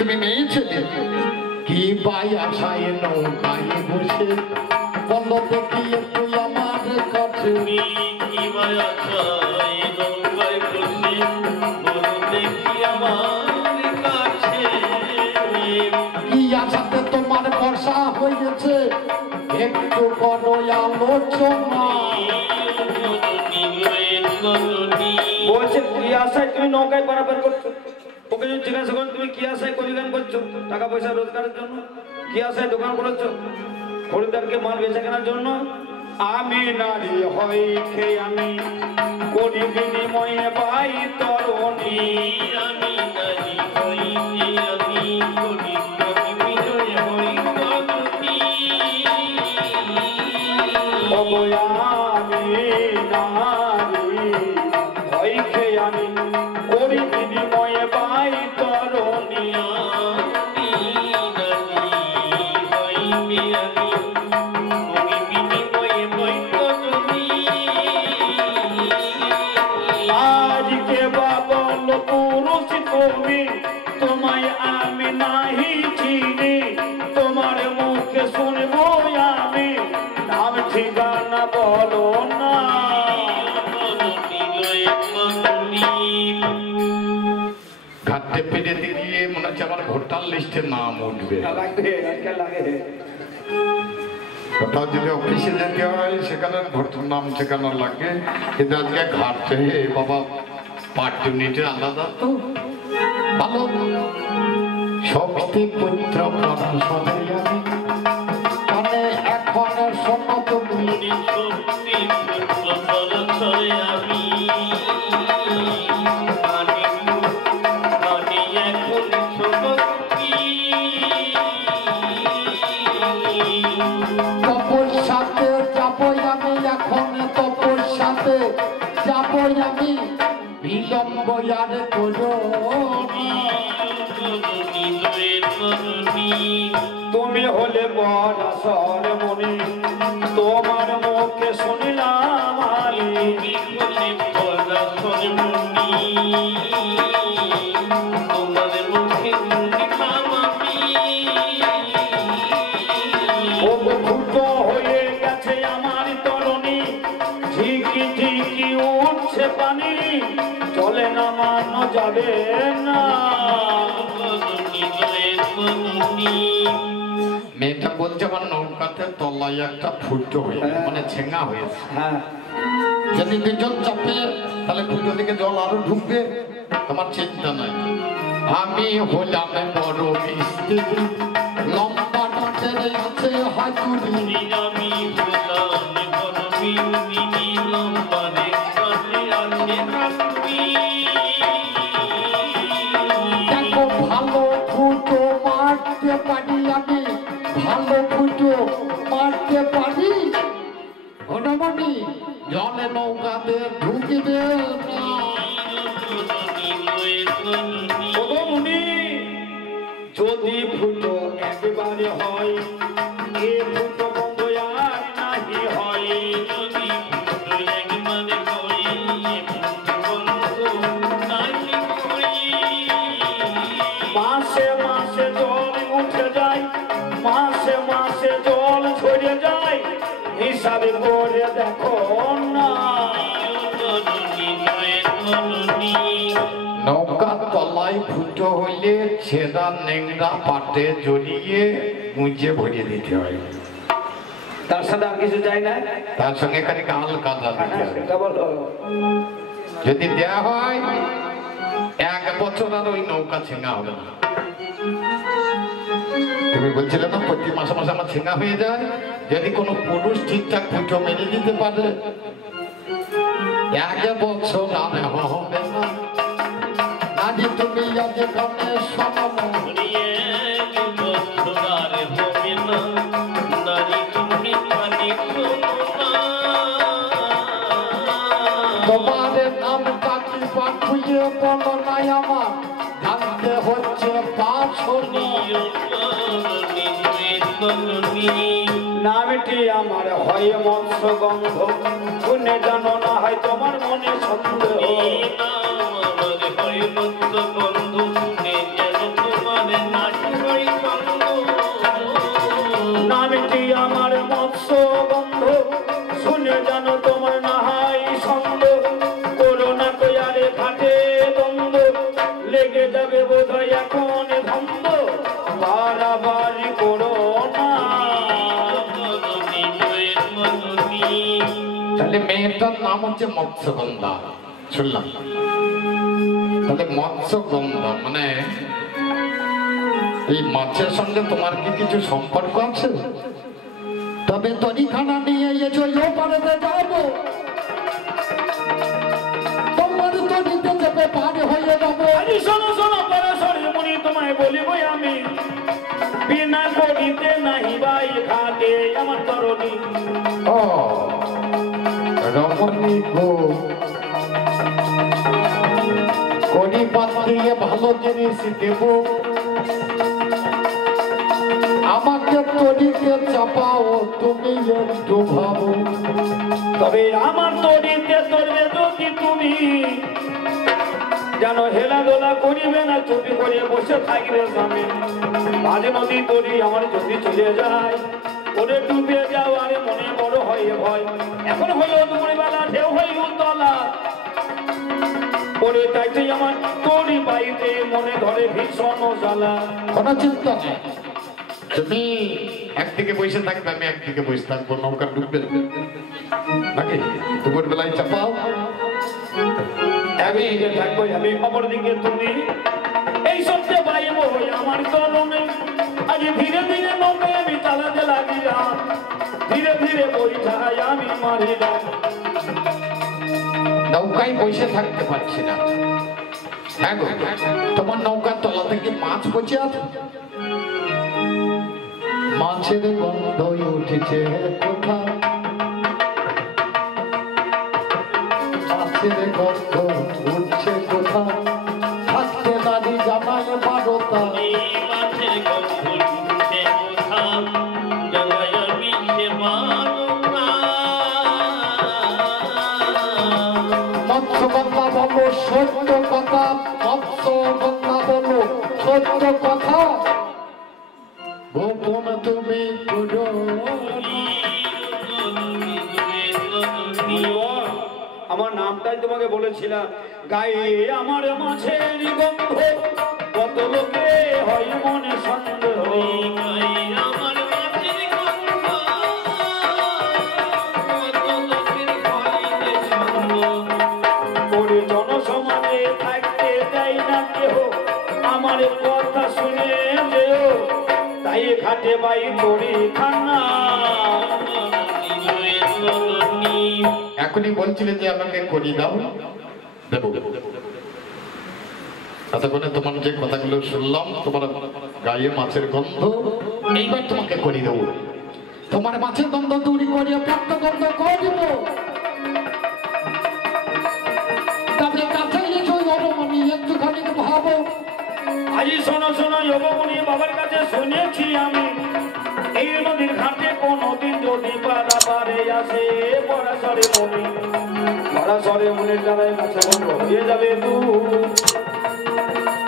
তুমি মেয়ে ছেলে কি পাই আশায় নৌকায় বসে বলো দেখি একটু আমার কাছে কি পাই আশায় নৌকায় বসে বলো দেখি আমার কাছে কি আশাতে তোমার বর্ষা হয়েছে একটু করো আলোচনা বলছে কি আশায় তুমি নৌকায় পারাপার করছো ওকে যদি জিজ্ঞাসা করেন তুমি কি আশায় কলিগান করছো টাকা পয়সা রোজগারের জন্য কি আশায় দোকান করেছো খরিদ্দারকে মাল বেচা কেনার জন্য আমি নারী হই খেয়ে আমি করি বিনিময়ে পাই তরণী আমি নারী হই আমি করি বিনিময়ে হই তরণী আমি নারী হই খেয়ে আমি করি বিনিময়ে পাই তরণী আজকে বাবা পুরুষ তুমি তোমায় আমি নাহি চিনি তোমার মুখে শুনবো আমি নাম ঠিকানা বলো না ঘাটতে পেরে দিয়ে মনে হচ্ছে আমার ভোটার লিস্টে নাম উঠবে কোথাও যদি অফিসে যেতে হয় সেখানে ভোটার নাম ঠিকানা লাগে কিন্তু আজকে ঘাটতে বাবা পার্ট ইউনিটে আলাদা তো ভালো শক্তি পুত্র পরাশরে আমি মানে এখন শোনো তুমি শক্তি পুত্র পরাশরে আমি তপস্যাতে যাবো আমি এখন তপস্যাতে যাবো আমি বিলম্ব আর করো তুমি হলে পরাশর মনি তোমার মুখে শুনিলাম আমি পরাশর মনি তোমার মুখে শুনিলাম আমি অবভূত হয়ে গেছে আমার তরণী ঝিকি ঝিকি উঠছে পানি চলে নামানো যাবে না মেয়েটা বলছে আমার নৌকাতে তলায় একটা ফুটো হয়ে মানে ছেঙ্গা হয়েছে হ্যাঁ যদি দুজন চাপে তাহলে ফুটো থেকে জল আরো ঢুকবে তোমার চিন্তা নাই আমি হলাম বড় মিস্ত্রি লম্বা ডাটের আছে হাতুড়ি আমি হলাম বড় মিস্ত্রি লম্বা ডাটের আছে হাতুড়ি দেখো ভালো ফুটো মারতে পারি আমি ভালো ফুটো মারতে পারি হনুমানি জলে নৌকাতে ঢুকিবে না যদি ফুটো একেবারে হয় এ ফুটো বন্ধ আর নাহি হয় যদি ফুটো একবারে হয় ফুটো বন্ধ নাহি হয় মাসে মাসে জল উঠে যায় মাসে মাসে জল ছড়ে যায় হিসাবে করে দেখো না নৌকার তলায় ফুটো হইলে ছেঁড়া নেংরা পাটে জড়িয়ে মুজে ভরিয়ে দিতে হয় তার সাথে আর কিছু যায় না তার সঙ্গে খালি কাল কাদা দিতে হবে সেটা বলো যদি দেয়া হয় 1 বছর আর ওই নৌকা ছেঙ্গা হবে না তুমি বলছিলে না প্রতি মাসে মাসে আমার ছেঙ্গা হয়ে যায় যদি কোনো পুরুষ ঠিকঠাক ফুটো মেনে দিতে পারে 1 বছর আর হবে না নারী তুমি আজকে কানে শোনো তোমার নাম চাকরি পাঠিয়ে বলো নাই আমার জানতে হচ্ছে পাঁচশনি নামটি আমার হয় মৎস্য গন্ধ শুনে জানো না হয় তোমার মনে সন্দেহ হয় মৎস্য গন্ধ শুনে যেন তোমার মেয়েটার নাম হচ্ছে মৎস্যগন্ধা, শুনলাম। তাহলে মৎস্যগন্ধা মানে এই মাছের সঙ্গে তোমার কি কিছু সম্পর্ক আছে? তবে তরিখানা নিয়ে এসো, পারেতে যাবো, তোমার তরিতে চেপে পার হয়ে যাবো। আরে শোনো শোনো পরাশরী মুনি, তোমায় বলিব আমি, বিনা করিতে নাহি ভাই খাতে আমার তরণী। ও রমণী গো, কড়ি পাত দিয়ে ভালো জিনিস দেব, আমাকে তরিতে চাপাও তুমি একটু ভাবো। তবে আমার তরিতে ধরবে যদি তুমি, যেন হেলাদোলা করিবে না, চুপি করে বসে থাকবে স্বামী। মাঝে নদী তরি আমার যদি চলে যায়, ওরে ডুবে যাও আরে মনে বড় হয় ভয়। এখন হইল দুপুরবেলা, ঢেউ হইল তলা, ওরে তাইতে আমার তরি পাইতে মনে ধরে ভীষণ জ্বালা। কোনো চিন্তা নেই, তুমি একদিকে বসে থাকবে, আমি একদিকে বসে থাকবো, নৌকা ডুববে নাকি? দুপুর বেলায় চাপাও, আমি থাকবো আমি, অপর দিকে তুমি। এই সত্যি বাইব আমার চলনে, আজ ধীরে ধীরে নৌকায় আমি চালাতে লাগিলাম, ধীরে ধীরে বইটাই আমি মারিলাম। নৌকায় বসে থাকতে পারছি না। হ্যাঁ গো, তোমার নৌকার তলা থেকে মাছ পচে আছে, মাছের গন্ধ উঠেছে কোথা, মাছের গন্ধ উঠছে কোথা, থাকতে দাঁড়ি জামাই বারোটা। এই মাছের গন্ধ উঠছে কোথা, জামাই আমি সে মানো না। মৎস্যগন্ধা বলো সত্য কথা, মৎস্যগন্ধা বলো সত্য কথা, গোপন তুমি করো। আমার নামটাই তোমাকে বলেছিলাম, গায়ে আমার মাছের গন্ধ, কত লোকে হয় মনে সন্দেহ। আমার মাছের গন্ধ, কত লোকের ঘরে সন্দেহ। ওরে জনসমাজে থাকতে দেয় না কেহ, আমার কথা শুনে যেও, তাই ঘাটে বাই করি খানা। এখনই বলছিলে যে আমাকে করি দাও, দেবো। এতক্ষণে তোমার যে কথাগুলো শুনলাম, তোমার গায়ে মাছের গন্ধ, এইবার তোমাকে করি দেবো। তোমার মাছের গন্ধ দূরি করিয়ে প্রাপ্ত গন্ধ করব। তবে কাছে এসো রমণী, একটুখানি ভাবো। আজি শোনো শোনো যোগমণি, বাবার কাছে শুনেছি আমি, এই নদীর ঘাটে কোনদিন যদি পারাপারে আসে পরাশরে মনি, পরাশরে মনির দ্বারাই কাছে বন্ধ হয়ে যাবে তুই।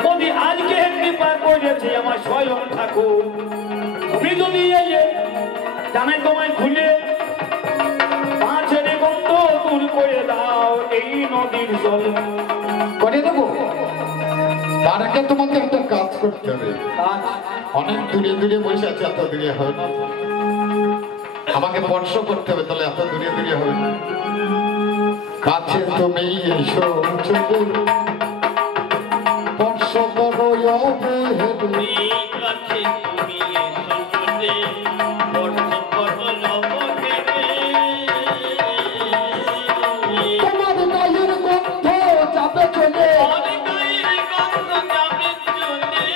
যদি আজকে কৃপা করেছি আমার স্বয়ং ঠাকুর, তুমি যদি এই জানাই তোমায় খুলে মাছের গন্ধ দূর করে দাও এই নদীর জল। করে দেবো, তার আগে তোমাকে একটা কাজ করতে হবে। কাজ অনেক দূরে দূরে বসে আছে, এত দূরে হবে না। আমাকে স্পর্শ করতে হবে, তাহলে এত দূরে দূরে হবে না। কাছে তুমি এসো চলে, স্পর্শ করো অবহেলে। এই কাছে তুমি এসো চলে, বর্ষ করো লবণেরে। তোমার গায়ের গন্ধ যাবে চলে, আমার গায়ের গন্ধ যাবে চলে।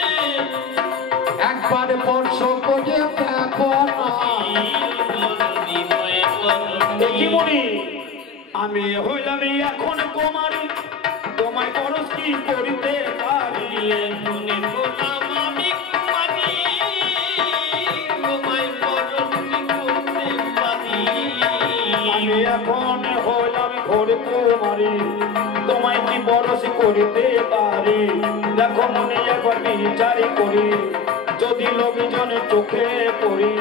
একবার স্পর্শ করে দেখো না। দেখি মনি, আমি হইলাম এখন কুমারী, তোমায় পরশ কি করিতে পারি। আমি এখন হইলাম ঘোর কুমারী, তোমায় কি পরশ করিতে পারি। দেখো মনে একবার বিচারি করি, যদি লোকজনের চোখে পড়ি,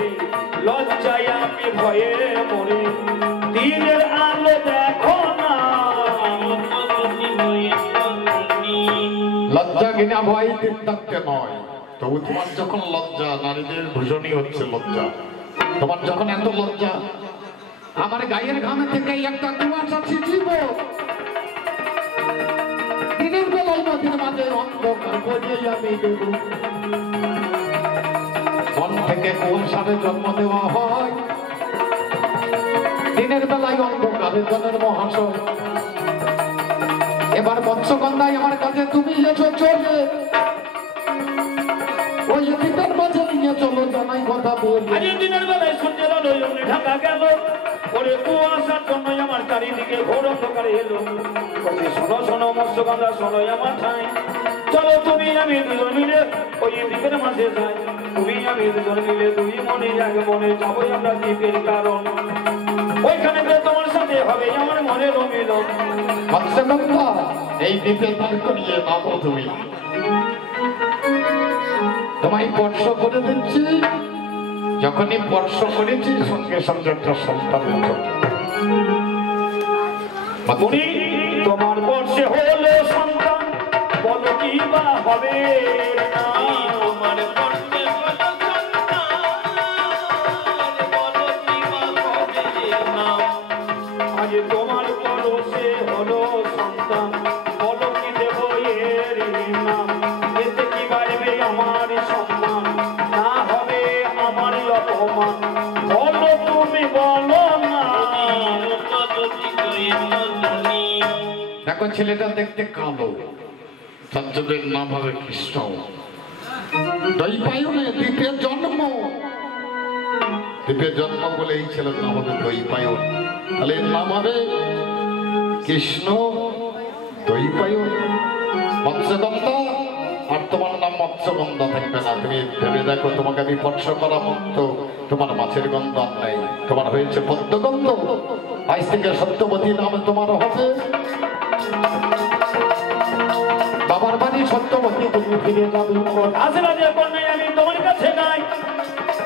লজ্জায় আমি ভয়ে মরি। দিনের আলো দেখো না, লজ্জা ঘৃণা ভয় থাকতে নয়, তবু তোমার যখন লজ্জা, নারীদের ভূষণই হচ্ছে লজ্জা, তোমার যখন এত লজ্জা, আমার গায়ের ঘামে থেকে একটা কুয়াশা ছিটিব, দিনের বেলায় নদীর মাঝে অন্ধকার বজিয়ে আমি দেব। মন থেকে কুয়াশারে জন্ম দেওয়া হয়, দিনের বেলায় অন্ধকারে জনের মহাশয়। এবার মৎস্যগন্ধায় আমার কাছে তুমি এসো চলে, ওই দ্বীপের মাঝে নিয়ে চলো, জানাই কথা বলি। আজ দিনের বেলায় সূর্যের আলোয় অমনি ঢাকা গেল, ওরে কুয়াশার জন্য আমার চারিদিকে ঘোর অন্ধকার এলো। বলছি শোনো শোনো মৎস্যগন্ধা, শোনো আমার ঠাই, চলো তুমি আমি দুজন মিলে ওই দ্বীপের মাঝে যাই। তুমি আমি দুজন মিলে দুই মনে এক মনে যাবো আমরা দ্বীপের কারণ, ওইখানে গিয়ে তোমার সাথে হবে আমার মনের মিলন। মৎস্যগন্ধা, এই দ্বীপে পার করিয়ে নামো তুমি, তোমায় স্পর্শ করে দিচ্ছি। যখনই স্পর্শ করেছি সঙ্গে সঙ্গে একটা সন্তানের জন্য। মুনি তোমার বর্ষে হলো সন্তান, বলো কি বা হবে না। তোমার পড়তে বলো সন্তান, বলো কি বা হবে না। আজ তোমার বর্ষে হলো সন্তান, বলো কি দেব এর নাম। এতে কি বাড়বে আমার সম্মান, না হবে আমার অপমান। বলো তুমি বলো না। দেখো ছেলেটা দেখতে কালো, সঞ্জয়ের নাম হবে কৃষ্ণ। দৈপায়নে দ্বীপের জন্ম, দ্বীপের জন্ম বলে এই ছেলের নাম হবে দৈপায়ন। তাহলে এর নাম হবে কৃষ্ণ দৈপায়ন। মৎস্যগন্ধা, আর তোমার নাম মৎস্যগন্ধা থাকবে না। তুমি ভেবে দেখো, তোমাকে আমি স্পর্শ করা মুক্ত, তোমার মাছের গন্ধ আর নাই, তোমার হয়েছে পদ্মগন্ধ। আজ থেকে সত্যবতী নাম তোমার হবে। বাবার বাড়ি সত্যবতী, তুমি ফিরে যাবে। আশীর্বাদের কন্যায় আমি তোমার কাছে নাই,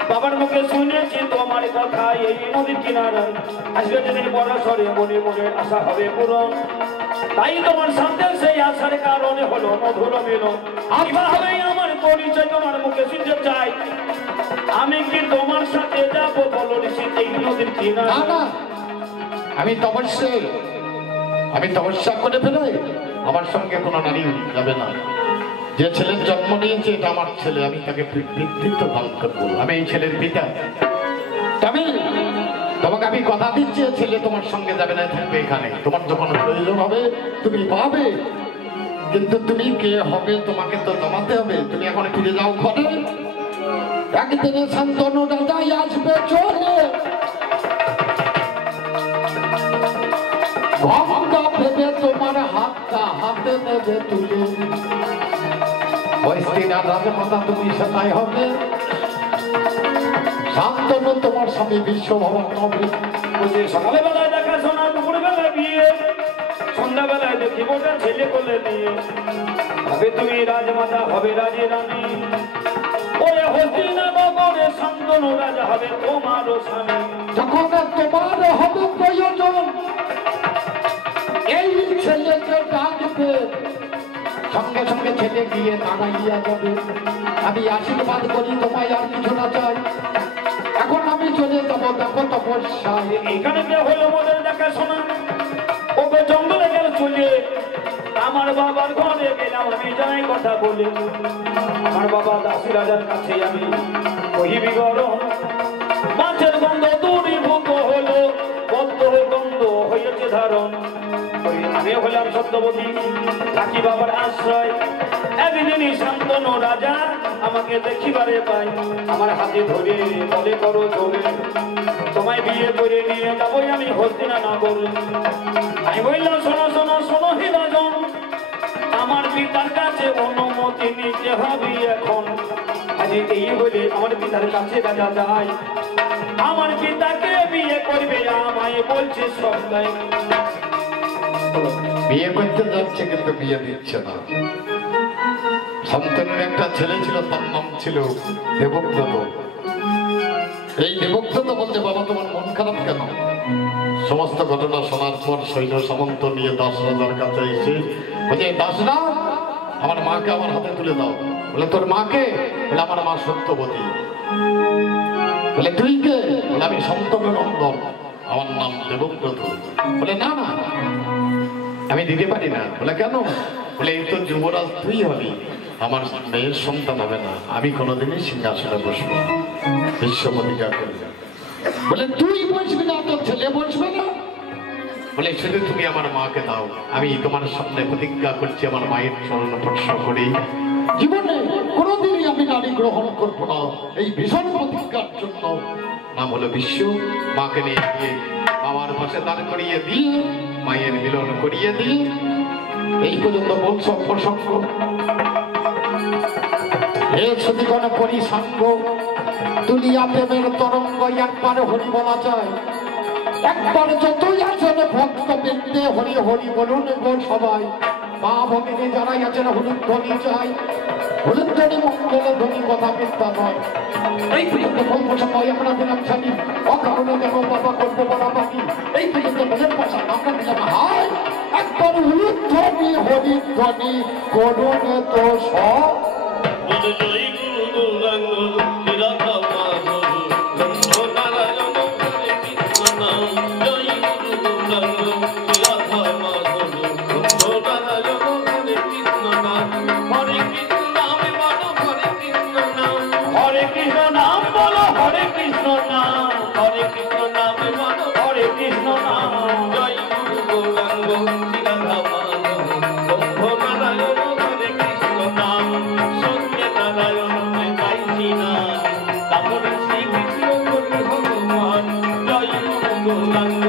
বাবার মুখে শুনেছি তোমার কথা এই নদীর কিনারায়। আসবে যেদিন বড় সরে মনে মনে আশা হবে পূরণ, তাই তোমার সাথে সেই আশার কারণে হলো মধুর মিলন। কিভাবে আমার পরিচয় তোমার মুখে শুনতে চাই, আমি কি তোমার সাথে যাবো বলো নিশ্চিত এই নদীর কিনারা। না না, আমি তপস্যা করে ফেলে আমার সঙ্গে কোনো নারী যাবে না। যে ছেলের জন্ম নিয়েছে এটা আমার ছেলে, আমি তাকে পিতৃত্ব দান করবো। আমি এই ছেলের পিতা। আমি তোমাকে আমি কথা দিচ্ছি, ছেলে তোমার সঙ্গে যাবে না, থাকবে এখানে। তোমার যখন প্রয়োজন হবে তুমি পাবে, কিন্তু তুমি কে হবে তোমাকে তো জমাতে হবে। তুমি এখন ফিরে যাও ঘরে, একদিনে শান্তনু রাজাই আসবে চলে। গঙ্গা ভেবে তোমার হাতটা হাতে নেবে তুলে, ওই স্ত্রীরা রাজমাতা তুমি সেটাই হবে। শান্তনু তোমার স্বামী বিশ্বভবন হবে। বুঝে সকালে বেলায় দেখা শোনা, দুপুর বেলায় বিয়ে, সন্ধ্যা বেলায় দেখি বোটা ছেলে কোলে নিয়ে। হবে তুমি রাজমাতা, হবে রাজে রানী, ওরে হস্তিনানগরে শান্তনু রাজা হবে তোমারও স্বামী। যখন তোমার হবে প্রয়োজন, এই ছেলেকে ডাকবে, সঙ্গে সঙ্গে ছেলে গিয়ে দাঁড়াইয়া যাবে। আমি আশীর্বাদ করি, তোমায় আর কিছু না চাই। এখন আমি চলে যাবো, দেখো তপস্যায়। এখানে কে হলো মোদের দেখা শোনা, ওকে জঙ্গলে গেল চলে। আমার বাবার ঘরে গেলাম আমি যাই কথা বলে, আমার বাবা দাসী রাজার কাছে আমি কহি বিবরণ। মাছের গন্ধ দূরীভূত হলো, বদ্ধ গন্ধ হয়েছে ধারণ। আমি হলাম সত্যবতী, থাকি বাবার আশ্রয়। একদিনই শান্তনু রাজা আমাকে দেখিবারে পাই, আমার হাতে ধরে বলে করো চলে, তোমায় বিয়ে করে নিয়ে যাবো আমি হস্তিনানগর। আমি বললাম শোনো শোনো শোনো হে রাজন, আমার পিতার কাছে অনুমতি নিতে হবে এখন। আজ এই বলে আমার পিতার কাছে রাজা যায়, আমার পিতাকে বিয়ে করবে আমায় বলছে সবাই। বিয়ে করতে যাচ্ছে কিন্তু বিয়ে দিচ্ছে না। শান্তনুর একটা ছেলে ছিল, তার নাম ছিল দেবব্রত। এই দেবব্রত বলছে, বাবা তোমার মন খারাপ কেন? সমস্ত ঘটনা শোনার পর সৈন্য সামন্ত নিয়ে দাস রাজার কাছে এসে বলছে, দাসরা আমার মাকে আমার হাতে তুলে দাও। বলে তোর মাকে? বলে আমার মা সত্যবতী। বলে তুই কে? বলে আমি শান্তনু নন্দন। আমার নাম দেবব্রত। বলে না না, আমি দিতে পারি না। বলে কেন? বলে এই তো যুবরাজ তুই হবি, আমার মেয়ের সন্তান হবে না, আমি কোনোদিনই সিংহাসনে বসবো না। বিশ্ব প্রতিজ্ঞা করবে। বলে তুই বসবি না, তোর ছেলে বসবে না? বলে শুধু তুমি আমার মাকে দাও, আমি তোমার সামনে প্রতিজ্ঞা করছি আমার মায়ের চরণ স্পর্শ করি জীবনে কোনোদিনই আমি নারী গ্রহণ করবো না। এই ভীষণ প্রতিজ্ঞার জন্য নাম হলো বিশ্ব। মাকে নিয়ে গিয়ে বাবার পাশে দাঁড় করিয়ে দিয়ে মায়ের মিলন করিয়ে দিয়ে এই পর্যন্ত বংশ প্রসঙ্গ। হে সতীগণ পরিসঙ্গ, দুনিয়া প্রেমের তরঙ্গ একবার হরি বলা যায়, একবার যতই আছেন ভক্ত বৃন্দে হরি হরি বলুন গো সবাই। মা ভগিনী যারাই আছেন হলুদ ধ্বনি চাই, হলুদ ধ্বনি মঙ্গলে ধ্বনি কথা বিদ্যা নয়। এই পর্যন্ত গল্প সবাই আমরা দিলাম ছাড়ি, অকারণে দেখো বাবা করবো বলা বাকি। এই পর্যন্ত মনের পাশা আমরা দিলাম হাই, একবার হলুদ ধ্বনি হরি ধ্বনি করুন তো সব। Thank you.